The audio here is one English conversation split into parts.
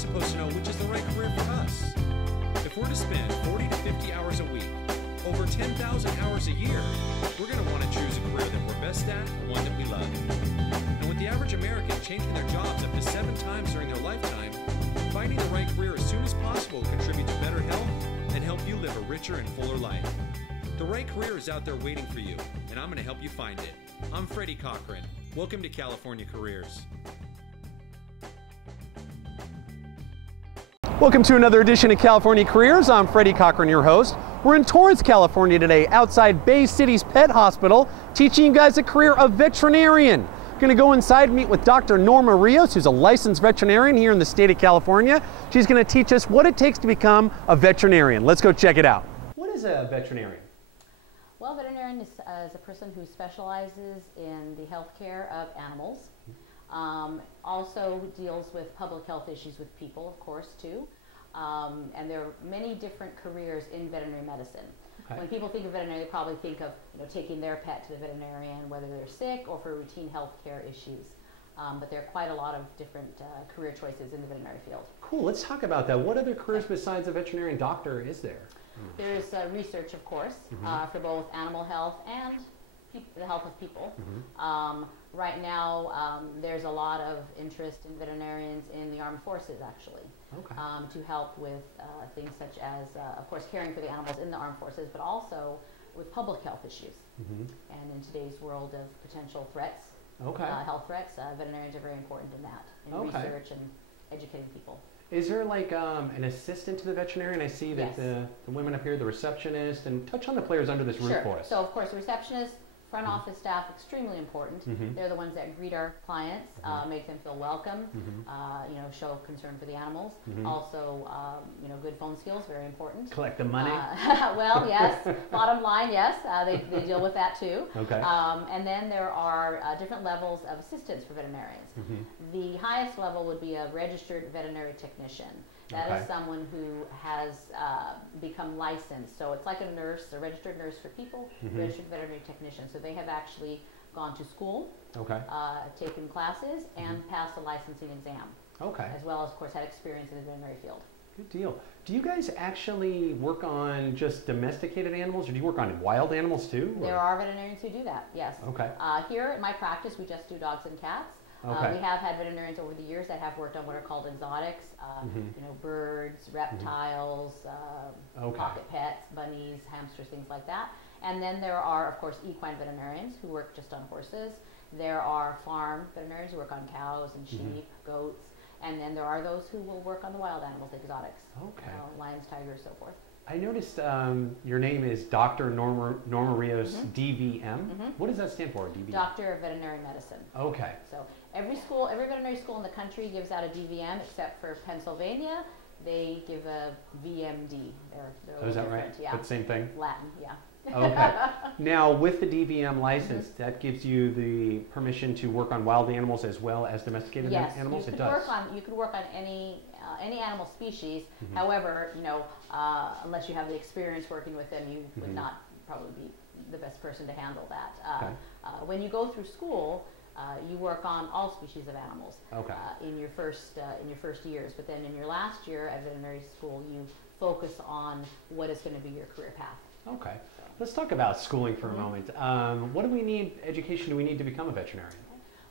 supposed to know which is the right career for us? If we're to spend 40 to 50 hours a week, over 10,000 hours a year, we're going to want to choose a career that we're best at and one that we love. And with the average American changing their jobs up to 7 times during their lifetime, finding the right career as soon as possible will contribute to better health and help you live a richer and fuller life. The right career is out there waiting for you, and I'm going to help you find it. I'm Freddy Cochran. Welcome to California Careers. Welcome to another edition of California Careers. I'm Freddy Cochran, your host. We're in Torrance, California today, outside Bay City's Pet Hospital, teaching you guys the career of veterinarian. We're going to go inside and meet with Dr. Norma Rios, who's a licensed veterinarian here in the state of California. She's going to teach us what it takes to become a veterinarian. Let's go check it out. What is a veterinarian? Well, veterinarian is a person who specializes in the health care of animals. Also deals with public health issues with people, of course, too. And there are many different careers in veterinary medicine. Okay. When people think of veterinary, they probably think of taking their pet to the veterinarian, whether they're sick or for routine health care issues. But there are quite a lot of different career choices in the veterinary field. Cool, let's talk about that. What other careers besides a veterinarian doctor is there? There's research, of course, for both animal health and the health of people. Right now, there's a lot of interest in veterinarians in the armed forces, actually, to help with things such as, of course, caring for the animals in the armed forces, but also with public health issues. And in today's world of potential threats, health threats, veterinarians are very important in that, in research and educating people. Is there like an assistant to the veterinarian? I see that the women up here, the receptionist, and touch on the players under this roof for us. So, of course, the receptionist, front office staff, extremely important. They're the ones that greet our clients, make them feel welcome, show concern for the animals. Also, good phone skills, very important. Collect the money. Well, yes. Bottom line, yes. They deal with that too. And then there are different levels of assistants for veterinarians. The highest level would be a registered veterinary technician. That is someone who has become licensed. So it's like a nurse, a registered nurse for people, registered veterinary technician. So they have actually gone to school, taken classes, and passed a licensing exam. As well as, of course, had experience in the veterinary field. Good deal. Do you guys actually work on just domesticated animals, or do you work on wild animals too? Or? There are veterinarians who do that, yes. Here at my practice, we just do dogs and cats. We have had veterinarians over the years that have worked on what are called exotics, birds, reptiles, pocket pets, bunnies, hamsters, things like that. And then there are, of course, equine veterinarians who work just on horses. There are farm veterinarians who work on cows and sheep, goats. And then there are those who will work on the wild animals, exotics, lions, tigers, so forth. I noticed your name is Dr. Norma Rios, DVM. What does that stand for, DVM? Doctor of Veterinary Medicine. So every veterinary school in the country gives out a DVM, except for Pennsylvania. They give a VMD. They're is that right? Yeah. But same thing? Latin, yeah. Now, with the DVM license, that gives you the permission to work on wild animals as well as domesticated animals? Yes, you could work on any animal species. However, unless you have the experience working with them, you would not probably be the best person to handle that. When you go through school, you work on all species of animals in your first years. But then in your last year at veterinary school, you focus on what is going to be your career path. Let's talk about schooling for a moment. What education do we need to become a veterinarian?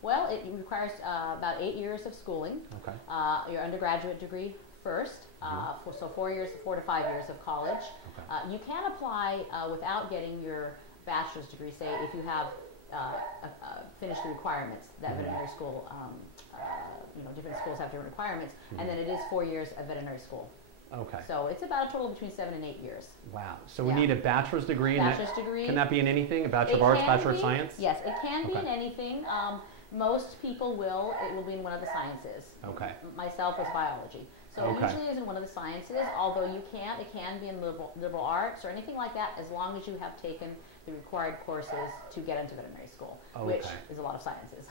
Well, it requires about 8 years of schooling. Your undergraduate degree first, so 4 to 5 years of college. You can apply without getting your bachelor's degree, say if you have finished the requirements that veterinary school, different schools have different requirements, and then it is 4 years of veterinary school. So it's about a total of between 7 and 8 years. Wow. So we need a bachelor's degree. Degree. Can that be in anything? A Bachelor of Arts, Bachelor of Science? Yes, it can be in anything. Most people it will be in one of the sciences. Myself was biology. So it usually is in one of the sciences, although it can be in liberal arts or anything like that, as long as you have taken the required courses to get into veterinary school, which is a lot of sciences.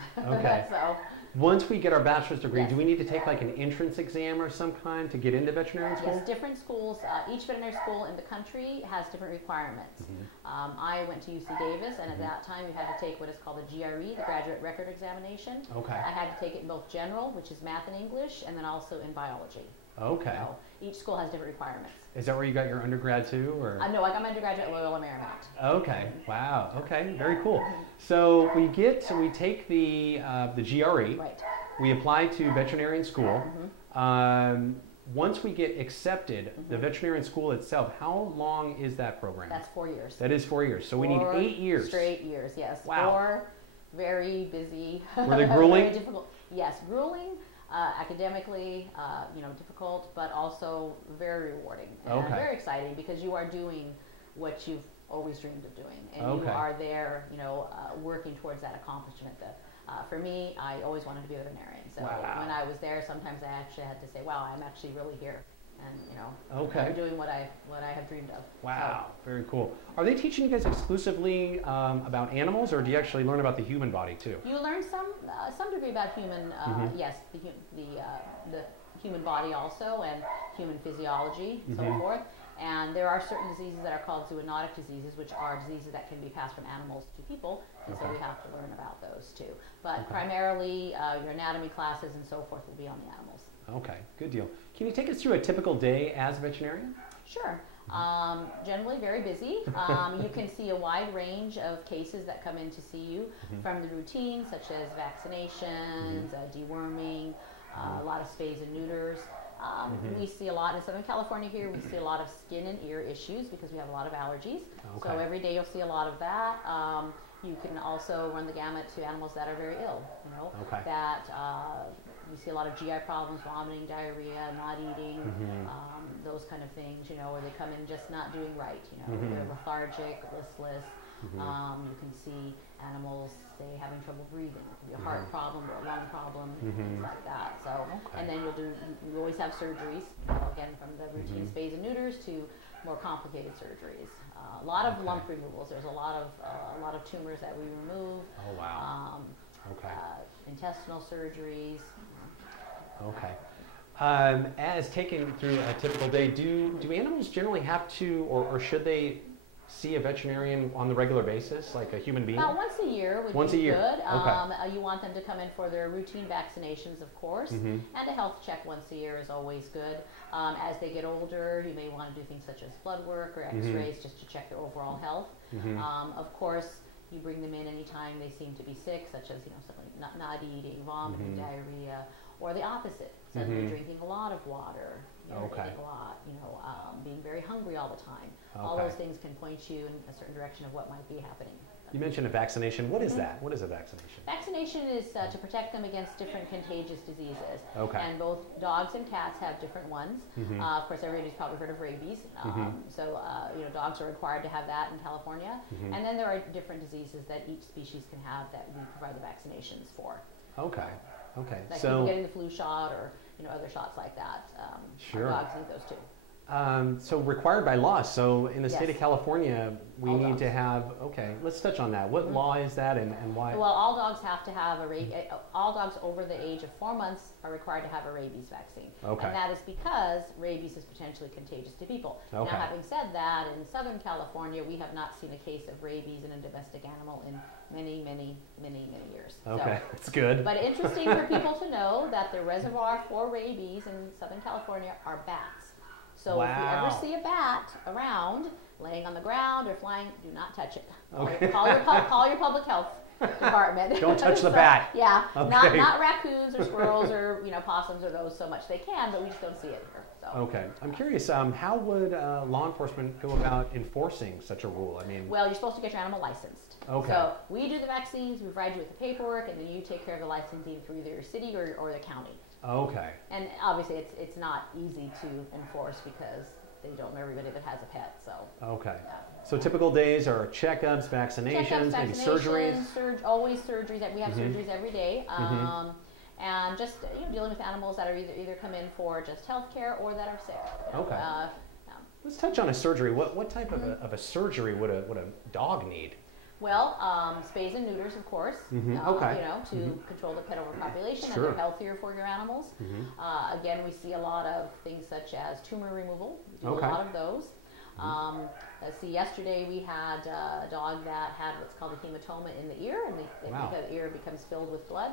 Once we get our bachelor's degree, Yes. do we need to take like an entrance exam or some kind to get into veterinary school? Yes, different schools, each veterinary school in the country has different requirements. I went to UC Davis, and at that time you had to take what is called the GRE, the Graduate Record Examination. Okay. I had to take it in both general, which is math and English, and then also in biology. Okay. So each school has different requirements. Is that where you got your undergrad too, or? No, I got my undergraduate at Loyola Marymount. Okay. Wow. Okay. Very cool. So we take the GRE. Right. We apply to veterinarian school. Once we get accepted, the veterinarian school itself, how long is that program? That's 4 years. That is 4 years. So we need 8 years. Straight years, yes. Wow. 4 very busy. Were they grueling? Very difficult. Yes, grueling. Academically, difficult, but also very rewarding and very exciting because you are doing what you've always dreamed of doing, and you are there, working towards that accomplishment. For me, I always wanted to be a veterinarian. So when I was there, sometimes I actually had to say, "Wow, I'm actually really here," and I'm doing what I have dreamed of. Wow, very cool. Are they teaching you guys exclusively about animals, or do you actually learn about the human body too? You learn some degree about human, yes, the human body also, and human physiology and so forth. And there are certain diseases that are called zoonotic diseases, which are diseases that can be passed from animals to people, and so we have to learn about those too. But primarily, your anatomy classes and so forth will be on the animals. Okay, good deal. Can you take us through a typical day as a veterinarian? Sure. Generally very busy. You can see a wide range of cases that come in to see you, from the routine such as vaccinations, deworming, a lot of spays and neuters. We see a lot in Southern California here. We see a lot of skin and ear issues because we have a lot of allergies. So every day you'll see a lot of that. You can also run the gamut to animals that are very ill. That we see a lot of GI problems, vomiting, diarrhea, not eating, those kind of things. Or they come in just not doing right. They're lethargic, listless. You can see animals, say, having trouble breathing. It could be a heart problem or a lung problem, things like that. So, and then you always have surgeries, again, from the routine spays and neuters to more complicated surgeries. A lot of lump removals. There's a lot of tumors that we remove. Oh wow. Intestinal surgeries. Okay. As taken through a typical day, do animals generally have to, or should they see a veterinarian on the regular basis, like a human being? About once a year would be good. Okay. You want them to come in for their routine vaccinations, of course, and a health check once a year is always good. As they get older, you may want to do things such as blood work or x-rays just to check their overall health. Of course, you bring them in anytime they seem to be sick, such as something not eating, vomiting, diarrhea, or the opposite, suddenly drinking a lot of water, urinating a lot, being very hungry all the time. All those things can point you in a certain direction of what might be happening. You mentioned a vaccination. What is that? What is a vaccination? Vaccination is to protect them against different contagious diseases. Okay. And both dogs and cats have different ones. Of course, everybody's probably heard of rabies. So, dogs are required to have that in California. And then there are different diseases that each species can have that we provide the vaccinations for. Okay. Okay. Like people getting the flu shot or other shots like that. Sure. Dogs need those too. So required by law. So in the state of California, we all need dogs. to have. Okay, let's touch on that. What law is that, and why? Well, all dogs have to have all dogs over the age of 4 months are required to have a rabies vaccine. Okay. And that is because rabies is potentially contagious to people. Okay. Now, having said that, in Southern California, we have not seen a case of rabies in a domestic animal in many, many, many, many years. Okay, that's good. But interesting for people to know that the reservoir for rabies in Southern California are bats. So if you ever see a bat around, laying on the ground or flying, do not touch it. Okay. Call your public health department. Don't touch the bat. Yeah, Okay. not raccoons or squirrels or possums or those so much. They can, but we just don't see it here. So. Okay, I'm curious. How would law enforcement go about enforcing such a rule? I mean, well, you're supposed to get your animal licensed. Okay. So we do the vaccines, we provide you with the paperwork, and then you take care of the licensing through either your city or the county. Okay. And obviously, it's not easy to enforce because they don't know everybody that has a pet. So. Okay. So typical days are checkups, vaccinations, maybe surgeries. Always surgeries. That we have surgeries every day. And just dealing with animals that are either come in for just health care or that are sick. Okay. Let's touch on a surgery. What type of a surgery would a dog need? Well, spays and neuters, of course, Okay. you know, to control the pet overpopulation, Sure. and they're healthier for your animals. Again, we see a lot of things such as tumor removal. We do a lot of those. Let's see, yesterday we had a dog that had what's called a hematoma in the ear, and because the ear becomes filled with blood,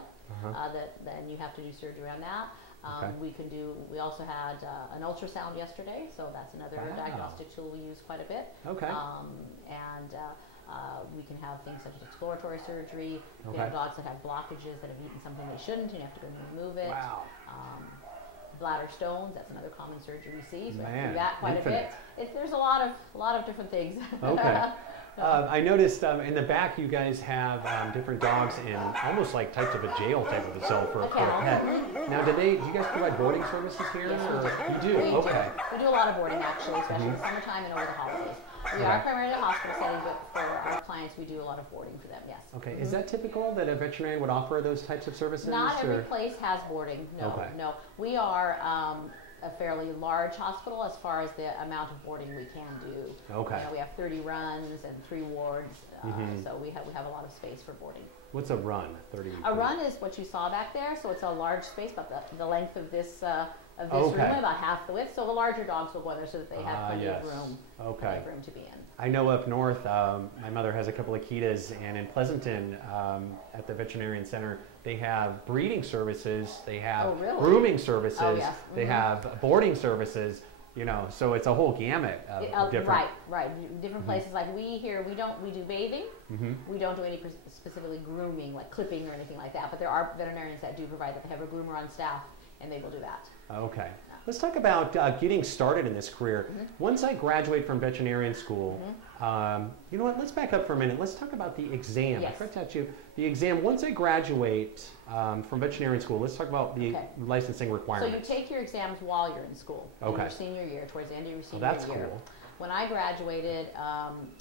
then you have to do surgery on that. We also had an ultrasound yesterday, so that's another diagnostic tool we use quite a bit. We can have things such as exploratory surgery. We have dogs that have blockages that have eaten something they shouldn't, and you have to go and remove it. Bladder stones, that's another common surgery we see, so we do that quite a bit. There's a lot of different things. I noticed in the back you guys have different dogs in almost like types of a jail type of a cell for a pet. Now, do you guys provide boarding services here? Yes, you do. We do a lot of boarding actually, especially in the summertime and over the holidays. We are primarily a hospital setting, but for our clients, we do a lot of boarding for them, yes. Okay, is that typical that a veterinarian would offer those types of services? Not every place has boarding, no. We are a fairly large hospital as far as the amount of boarding we can do. You know, we have 30 runs and 3 wards, so we have a lot of space for boarding. What's a run? 30. A run is what you saw back there, so it's a large space, about the length of this room, about half the width. So the larger dogs will go in there so that they have plenty of room, to be in. I know up north, my mother has a couple of Akitas, and in Pleasanton, at the Veterinarian Center, they have breeding services, they have grooming services, they have boarding services. You know, so it's a whole gamut of different. Right. Different places. Like we do bathing. We don't do any specifically grooming, like clipping or anything like that. But there are veterinarians that do provide that. They have a groomer on staff, and they will do that. Okay. Let's talk about getting started in this career. Once I graduate from veterinarian school, you know what, let's back up for a minute. Let's talk about the exam. Yes. I forgot to ask you, the exam, once I graduate from veterinarian school, let's talk about the licensing requirements. So you take your exams while you're in school, in your senior year, towards the end of your senior year. That's cool. When I graduated,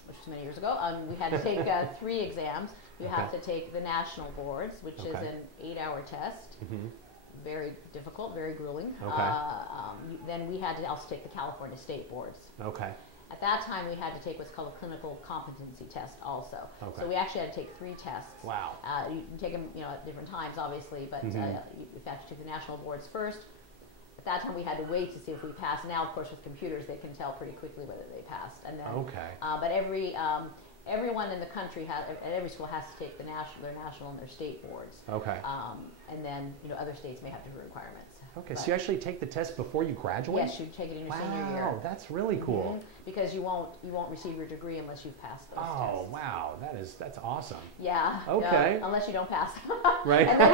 which was many years ago, we had to take 3 exams. You have to take the national boards, which is an 8-hour test. Very difficult, very grueling. Then we had to also take the California state boards. At that time, we had to take what's called a clinical competency test also. So we actually had to take 3 tests. Wow. You can take them, at different times, obviously, but we had to take the national boards first. At that time, we had to wait to see if we passed. Now, of course, with computers, they can tell pretty quickly whether they passed. And then, but everyone in the country at every school has to take their national and their state boards. And then, other states may have different requirements. So you actually take the test before you graduate? Yes, you take it in your senior year. Wow, that's really cool. Because you won't receive your degree unless you've passed those tests. Oh, wow, that's awesome. Yeah. Okay. Unless you don't pass. Right. And then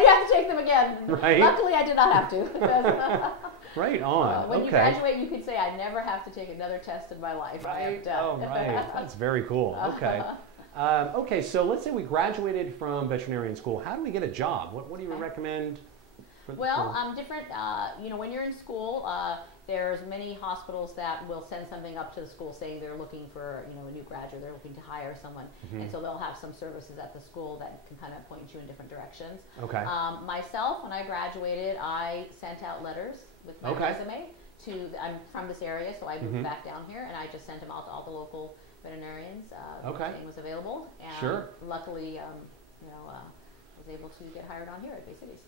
you have to take them again. Right. Luckily, I did not have to. Right on. When you graduate, you could say, I never have to take another test in my life. Right. Oh, right. That's very cool. Okay. Okay, so let's say we graduated from veterinarian school. How do we get a job? What do you recommend? Different, when you're in school, there's many hospitals that will send something up to the school saying they're looking for, a new graduate, they're looking to hire someone. And so they'll have some services at the school that can kind of point you in different directions. Myself, when I graduated, I sent out letters with my resume I'm from this area, so I moved back down here, and I just sent them out to all the local veterinarians. Everything was available, and luckily, was able to get hired on here at Bay Cities.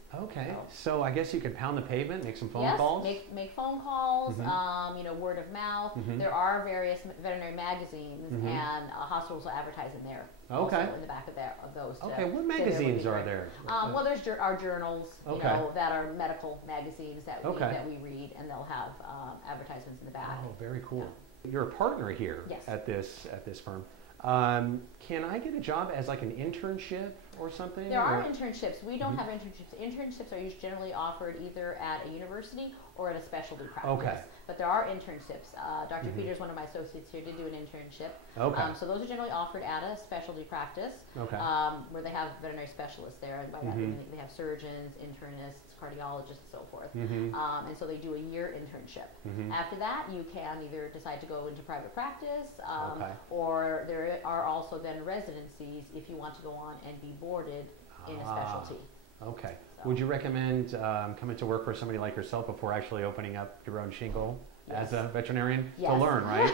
So I guess you could pound the pavement, make some phone calls? Make phone calls, word of mouth. There are various veterinary magazines, and hospitals will advertise in there. Also in the back of those. What magazines are there? Well, there's our journals, that are medical magazines that we read, and they'll have advertisements in the back. Oh, very cool. You're a partner here at this firm. Can I get a job as like an internship or something? There are internships. We don't have internships. Internships are usually generally offered either at a university or at a specialty practice. But there are internships. Dr. Peters, one of my associates here, did do an internship. So those are generally offered at a specialty practice where they have veterinary specialists there. And by that, they have surgeons, internists, cardiologists, and so forth. And so they do a year internship. After that, you can either decide to go into private practice or there are also then residencies if you want to go on and be boarded in a specialty. Would you recommend coming to work for somebody like yourself before actually opening up your own shingle? as a veterinarian Yes. to learn, right?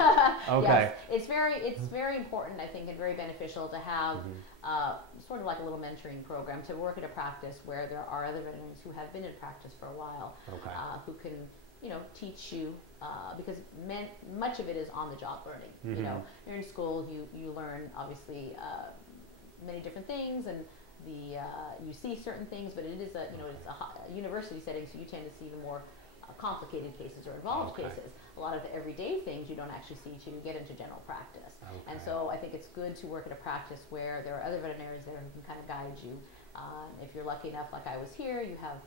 Okay. Yes. It's very important, I think, and very beneficial to have sort of like a little mentoring program to work at a practice where there are other veterinarians who have been in practice for a while, who can, you know, teach you, because much of it is on the job learning. You know, you're in school, you learn obviously many different things, and you see certain things, but it is a, you know, it's a university setting, so you tend to see the more complicated cases or involved cases. A lot of the everyday things you don't actually see till you get into general practice. And so I think it's good to work at a practice where there are other veterinarians there who can kind of guide you. If you're lucky enough, like I was here, you have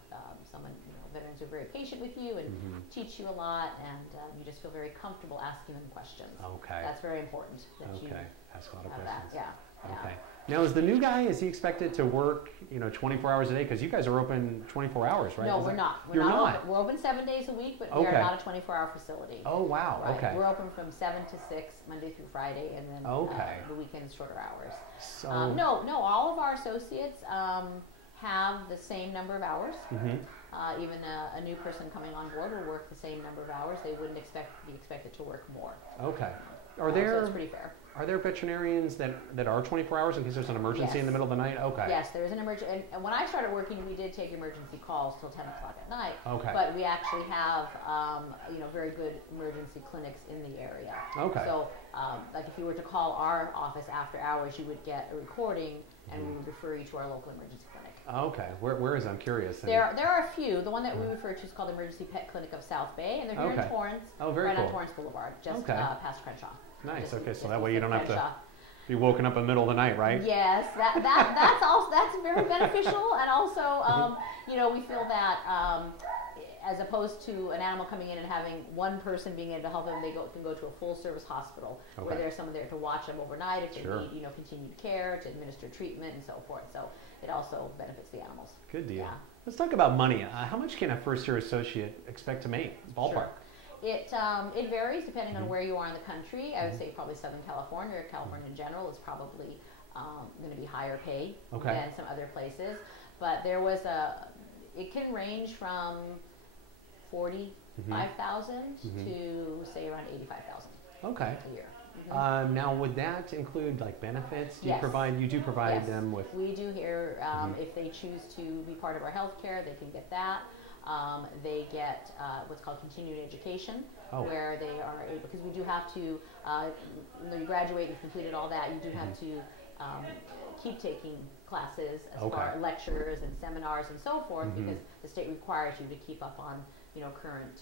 someone, you know, veterans who are very patient with you and teach you a lot, and you just feel very comfortable asking them questions. That's very important. That you ask a lot of have questions. That. Yeah. Now, is the new guy, is he expected to work, you know, 24 hours a day? Because you guys are open 24 hours, right? No, we're not. You're not? Open. We're open 7 days a week, but we are not a 24-hour facility. Oh, wow. Right. We're open from 7 to 6, Monday through Friday, and then the weekends shorter hours. So no, all of our associates have the same number of hours. Even a new person coming on board will work the same number of hours. They wouldn't be expected to work more. Are so it's pretty fair. Are there veterinarians that are 24 hours in case there's an emergency in the middle of the night? Yes, there is an emergency. And when I started working, we did take emergency calls till 10 o'clock at night. But we actually have, you know, very good emergency clinics in the area. So, like if you were to call our office after hours, you would get a recording, and we would refer you to our local emergency clinic. Where is? I'm curious. There are a few. The one that we refer to is called Emergency Pet Clinic of South Bay, and they're here in Torrance, very right cool. on Torrance Boulevard, just past Crenshaw. Nice. So that way you don't have to be woken up in the middle of the night, right? Yes, that's very beneficial, and also, you know, we feel that as opposed to an animal coming in and having one person being able to help them, they can go to a full-service hospital where there's someone there to watch them overnight if they need, you know, continued care, to administer treatment, and so forth. So it also benefits the animals. Good deal. Let's talk about money. How much can a first-year associate expect to make? Ballpark. It varies depending on where you are in the country. I would say probably Southern California or California in general is probably going to be higher pay than some other places. But there was it can range from $45,000 to say around $85,000 a year. Now, would that include like benefits? Do yes. You do provide them with? We do here. If they choose to be part of our health care, they can get that. They get what's called continuing education, where they are able, because we do have to, when you graduate and completed all that, you do have to keep taking classes as far as lectures and seminars and so forth, because the state requires you to keep up on, you know, current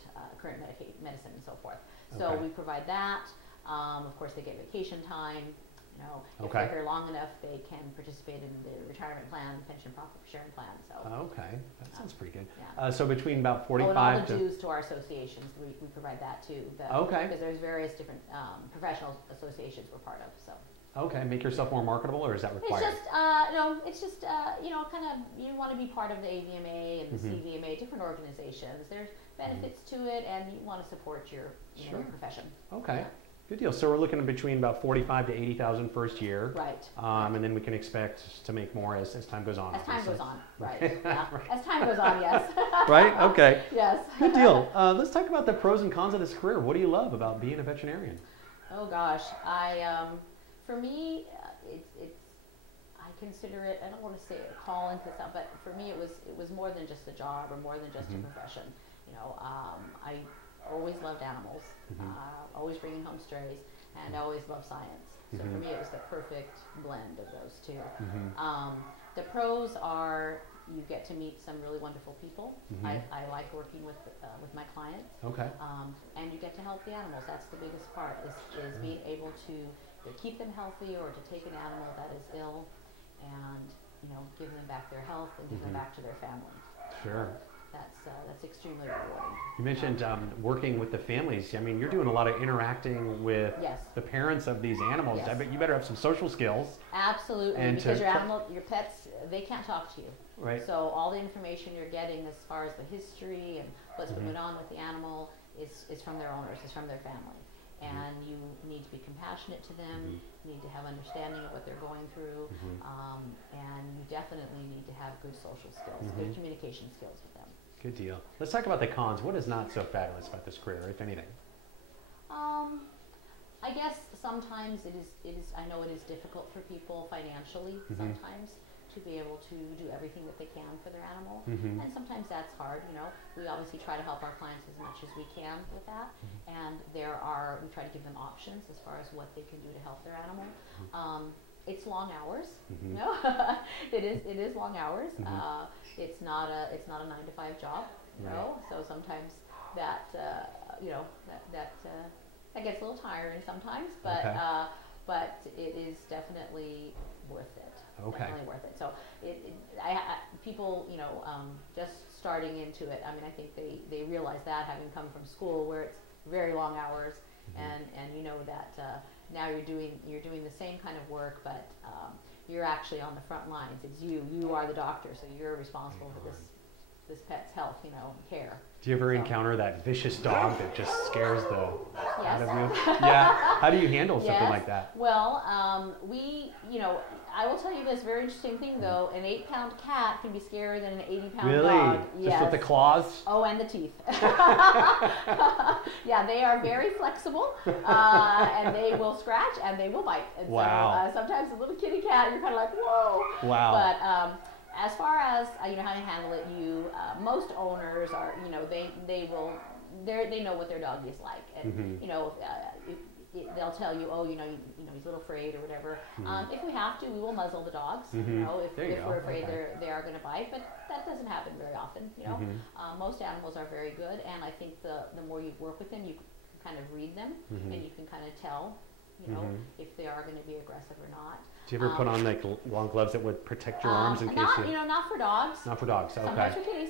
medicine and so forth. So we provide that. Of course, they get vacation time. You know, if they're here long enough, they can participate in the retirement plan, pension profit sharing plan. So that sounds pretty good. Yeah. So between about 45 and all the dues to our associations, we provide that too. Because there's various different professional associations we're part of. So. Make yourself more marketable, or is that required? It's just no. It's just you know, kind of, you want to be part of the AVMA and the CVMA, different organizations. There's benefits to it, and you want to support your your profession. Yeah. Good deal. So we're looking at between about 45 to 80,000 first year, right? And then we can expect to make more as time goes on. As time goes on, right? Yeah. As time goes on, yes. Right. Okay. Yes. Good deal. Let's talk about the pros and cons of this career. What do you love about being a veterinarian? Oh gosh, for me, I consider it. I don't want to say a calling, but for me, it was more than just a job or more than just a profession. You know, I always loved animals, always bringing home strays, and I always loved science. So for me, it was the perfect blend of those two. The pros are you get to meet some really wonderful people. I like working with my clients. And you get to help the animals. That's the biggest part, is being able to either keep them healthy or to take an animal that is ill and, you know, give them back their health and give them back to their family. Sure. That's extremely rewarding. You mentioned working with the families. I mean, you're doing a lot of interacting with the parents of these animals. I bet you better have some social skills. Absolutely, and because your pets, they can't talk to you. Right. So all the information you're getting as far as the history and what's going on with the animal is from their owners, is from their family. And you need to be compassionate to them, you need to have understanding of what they're going through, and you definitely need to have good social skills, good communication skills with them. Good deal. Let's talk about the cons. What is not so fabulous about this career, if anything? sometimes it is, I know it is difficult for people financially sometimes to be able to do everything that they can for their animal. And sometimes that's hard, you know. We obviously try to help our clients as much as we can with that. And we try to give them options as far as what they can do to help their animal. It's long hours, you know. It is long hours. It's not a 9-to-5 job, you know. So sometimes that you know, that gets a little tiring sometimes, but but it is definitely worth it. Definitely worth it. So people, you know, just starting into it, I mean, I think they realize that, having come from school where it's very long hours, and you know that now you're doing the same kind of work, but you're actually on the front lines. It's you are the doctor, so you're responsible for this pet's health, you know, care. Do you ever encounter that vicious dog that just scares the out of you? Yeah. How do you handle something like that? Well, you know, I will tell you this very interesting thing though. An 8-pound cat can be scarier than an 80-pound dog. Yes. Just with the claws? Oh, and the teeth. Yeah, they are very flexible, and they will scratch and they will bite. And wow. So sometimes a little kitty cat, you're kind of like, whoa. Wow. But as far as you know how to handle it, most owners are, you know, they know what their doggy is like, and you know, they'll tell you, oh, you know, he's a little afraid or whatever. If we have to, we will muzzle the dogs. You know, if we're afraid they are going to bite, but that doesn't happen very often. You know, most animals are very good, and I think the more you work with them, you can kind of read them, and you can kind of tell, you know, if they are going to be aggressive or not. Do you ever put on like long gloves that would protect your arms in case you know, not for dogs. Not for dogs. Okay. Sometimes for kitties.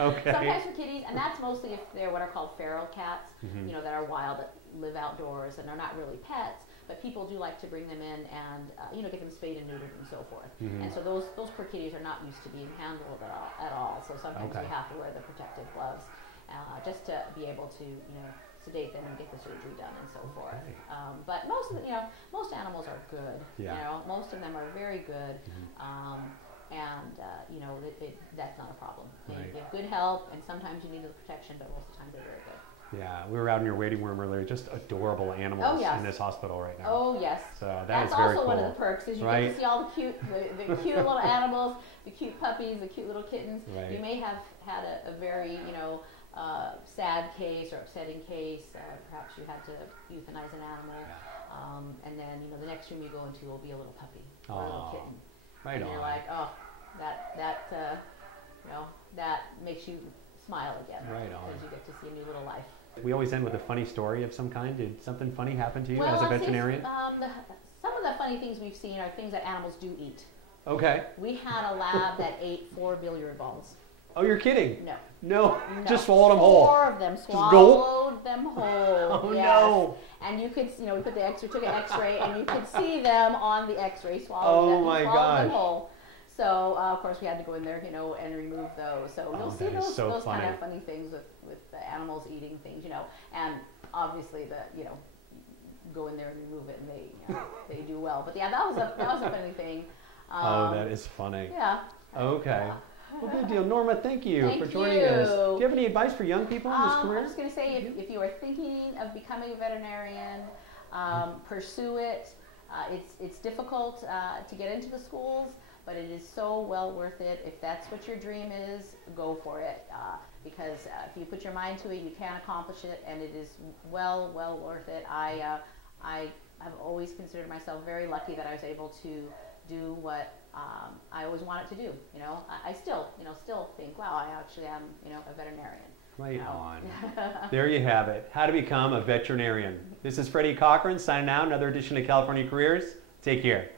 Okay. Sometimes for kitties, and that's mostly if they're what are called feral cats. You know, that are wild, that live outdoors, and are not really pets. But people do like to bring them in and you know, get them spayed and neutered and so forth. And so those poor kitties are not used to being handled at all. So sometimes we have to wear the protective gloves just to be able to, you know, sedate them and get the surgery done and so forth. But most of the, you know, most animals are good. You know, most of them are very good, and you know, that's not a problem. They get good help, and sometimes you need the protection, but most of the time they're very good. Yeah, we were out in your waiting room earlier. Just adorable animals in this hospital right now. Oh yes. So that's very also cool. one of the perks, is you get to see all the cute little animals, the cute puppies, the cute little kittens. You may have had a very, you know, sad case or upsetting case. Perhaps you had to euthanize an animal, and then, you know, the next room you go into will be a little puppy or a little kitten. And you're like, oh, that you know, that makes you smile again. Because you get to see a new little life. We always end with a funny story of some kind. Did something funny happen to you as a veterinarian? Some of the funny things we've seen are things that animals do eat. Okay. We had a lab that ate 4 billiard balls. Oh, you're kidding? No. Just swallowed them whole. 4 of them, swallowed them whole. Oh no! And you could, you know, we took an X-ray, and you could see them on the X-ray, swallowed them whole. So of course we had to go in there, you know, and remove those. So you'll see those kind of funny things with the animals eating things, you know, and obviously you know, go in there and remove it, and they, you know, they do well. But yeah, that was a funny thing. Oh, that is funny. Yeah. Okay. Well, good deal. Norma, thank you for joining us. Do you have any advice for young people in this career? I'm just going to say, if you are thinking of becoming a veterinarian, pursue it. It's difficult to get into the schools, but it is so well worth it. If that's what your dream is, go for it. Because if you put your mind to it, you can accomplish it, and it is well worth it. I have always considered myself very lucky that I was able to do what I always wanted to do. You know, I still think, wow, I actually am, you know, a veterinarian. Right on. There you have it. How to become a veterinarian. This is Freddy Cochran signing out. Another edition of California Careers. Take care.